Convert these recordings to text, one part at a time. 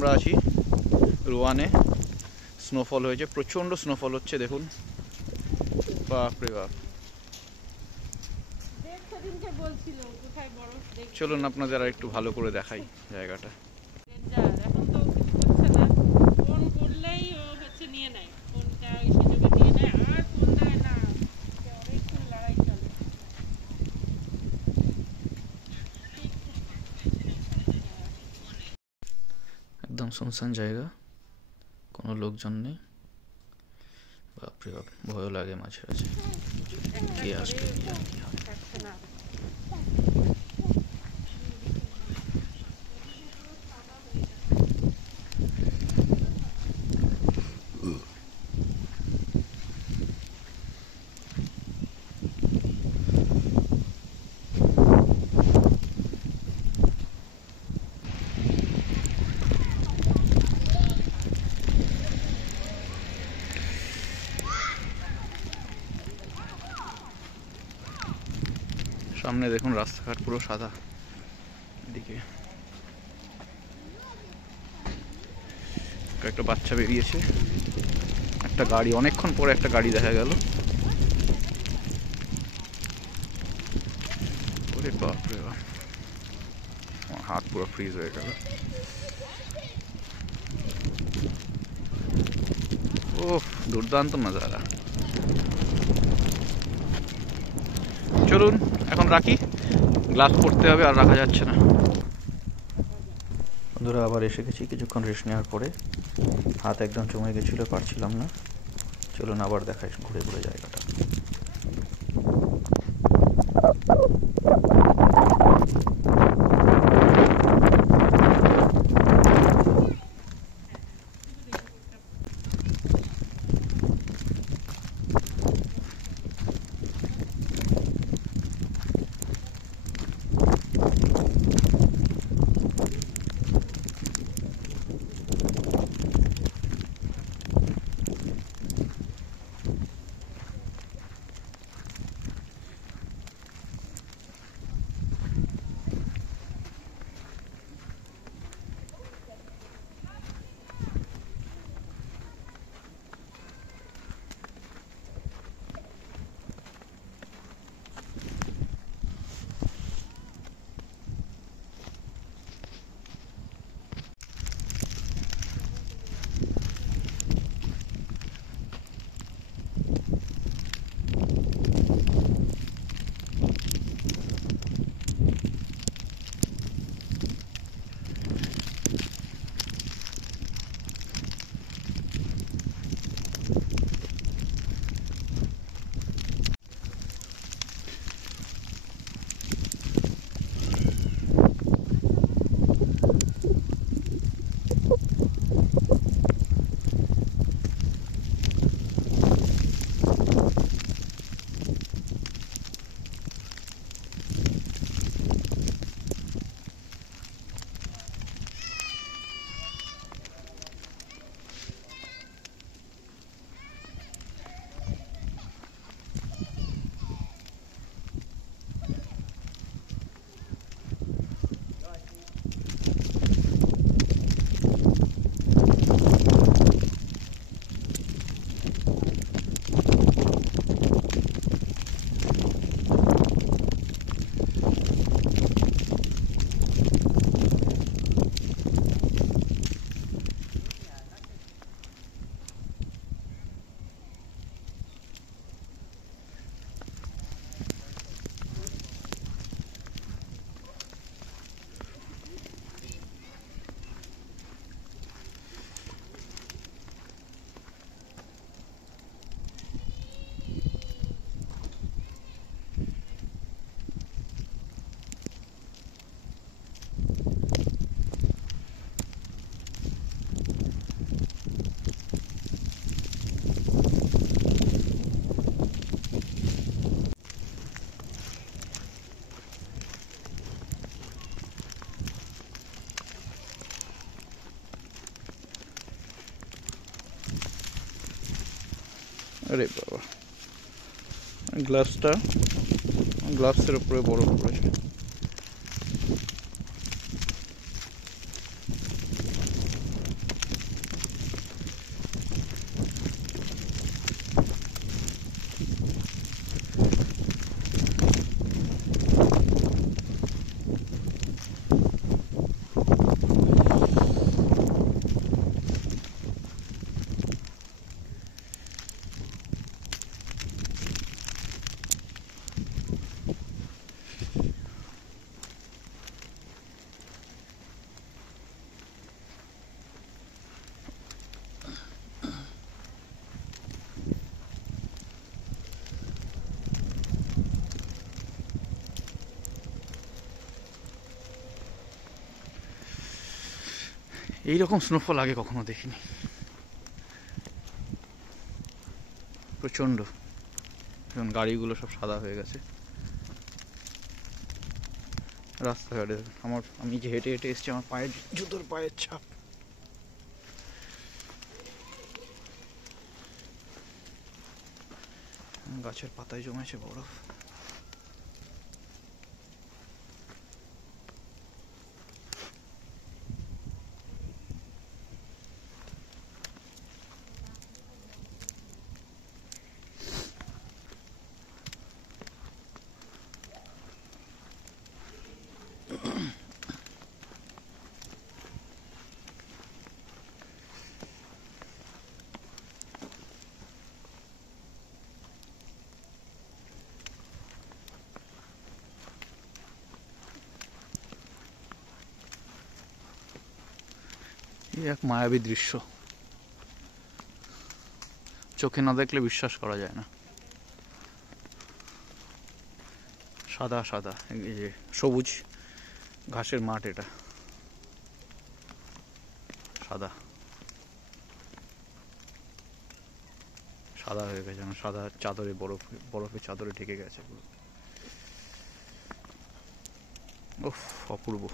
আমরা আছি রোয়ানে। স্নোফল হয়েছে, প্রচণ্ড স্নোফল হচ্ছে, দেখুন। বাপরে বাপ। চলুন আপনাদের আর একটু ভালো করে দেখাই জায়গাটা। একদম শুনশান জায়গা, কোনো লোকজন নেই। বাপরে বাপ, ভয় লাগে মাঝে মাঝে, কে আসবে কি জানি কি হয়। সামনে দেখুন রাস্তাঘাট পুরো সাদা, এদিকে একটা বাচ্চা বেরিয়েছে, একটা গাড়ি, অনেকক্ষণ পরে একটা গাড়ি দেখা গেল। ওরে বাপরে বাপ, আমার হাত পুরো ফ্রিজ হয়ে গেল। ওহ, দুর্দান্ত নজারা। চলুন এখন রাখি, গ্লাভস পরতে হবে, আর রাখা যাচ্ছে না। বন্ধুরা আবার এসে গেছি কিছুক্ষণ রেস্ট নেওয়ার পরে। হাত একদম জমে গেছিলো, পারছিলাম না। চলুন আবার দেখাই ঘুরে ঘুরে জায়গাটা। अरे बाबा গ্লাভসটা গ্লাভসের উপরে বরফ পড়েছে। এইরকম স্নোফল আগে কখনো দেখিনি, প্রচণ্ড। এখন গাড়িগুলো সব সাদা হয়ে গেছে রাস্তাঘাটে। আমি যে হেঁটে হেঁটে এসেছি, আমার পায়ের জুতোর পায়ের ছাপ। গাছের পাতায় জমেছে বরফ। এক মায়াবী দৃশ্য, চোখে না দেখলে বিশ্বাস করা যায় না। সাদা সাদা, এই যে সবুজ ঘাসের মাঠ, এটা সাদা সাদা হয়ে গেছে, সাদা চাদরে, বরফের চাদরে ঢেকে গেছে পুরো। উফ, অপূর্ব।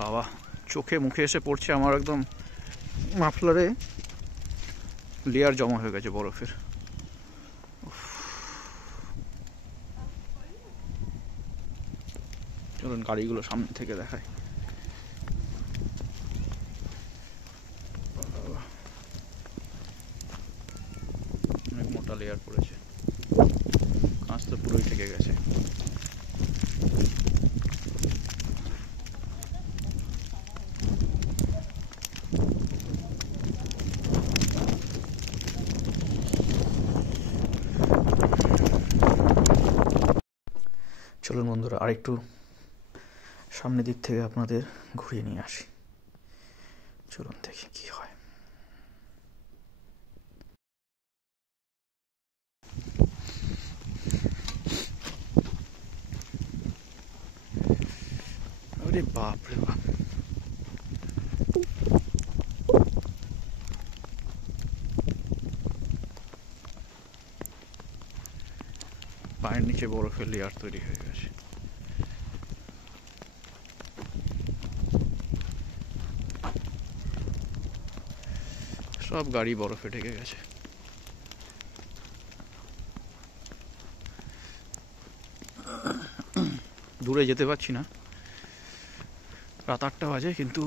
বাবা, চোখে মুখে এসে পড়ছে আমার, একদম মাফলারে লেয়ার জমা হয়ে গেছে বরফের। চলুন গাড়িগুলো সামনে থেকে দেখায়। অনেক মোটা লেয়ার পড়েছে, কাঁচ তো পুরোই থেকে গেছে। চলুন বন্ধুরা, আরেকটু সামনের দিক থেকে আপনাদের ঘুরিয়ে নিয়ে আসি। চলুন দেখি কি হয়। আরে বাপ রে বাপ, পায়ের নিচে বরফের লেয়ার তৈরি হয়ে গেছে। সব গাড়ি বরফে ঢেকে গেছে। দূরে যেতে পারছি না, রাত 8টা বাজে, কিন্তু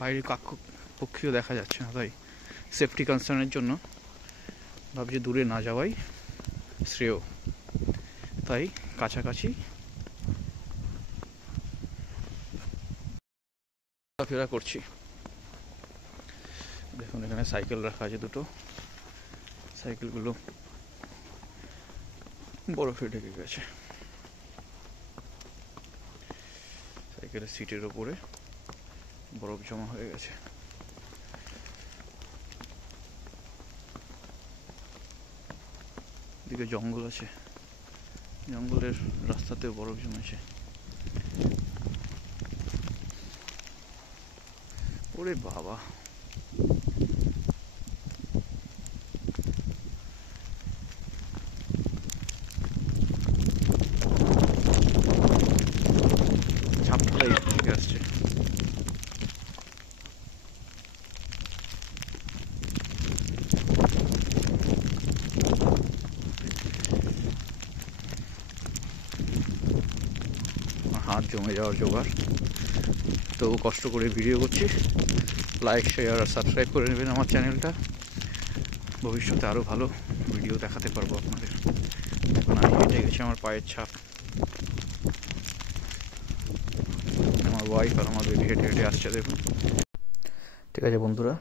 বাইরে কাক্ষ পক্ষীও দেখা যাচ্ছে না, তাই সেফটি কনসার্নের জন্য ভাবছি দূরে না যাওয়াই শ্রেয়। তাই কাছাকাছি ঘোরাফেরা করছি। দেখুন এখানে সাইকেল রাখা আছে দুটো, সাইকেলগুলো বরফে ঢেকে গেছে। সাইকেলের সিটের ওপরে বরফ জমা হয়ে গেছে। এদিকে জঙ্গল আছে, জঙ্গলের রাস্তাতেও বরফ জমেছে। ওরে বাবা, ছাপটাই ঠিক আসছে। হাত জমে যাওয়ার জোগাড়, তো কষ্ট করে ভিডিও করছি। লাইক, শেয়ার আর সাবস্ক্রাইব করে নেবেন আমার চ্যানেলটা। ভবিষ্যতে আরও ভালো ভিডিও দেখাতে পারবো আপনাদের। এখন আমি হেঁটে গেছি, আমার পায়ের ছাপ। ওয়াইফ আর আমার বেবি হেঁটে হেঁটে আসছে দেখুন। ঠিক আছে বন্ধুরা,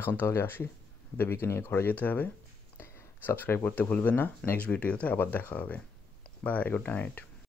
এখন তাহলে আসি, বেবিকে নিয়ে ঘরে যেতে হবে। সাবস্ক্রাইব করতে ভুলবেন না, নেক্সট ভিডিওতে আবার দেখা হবে। Bye, good night.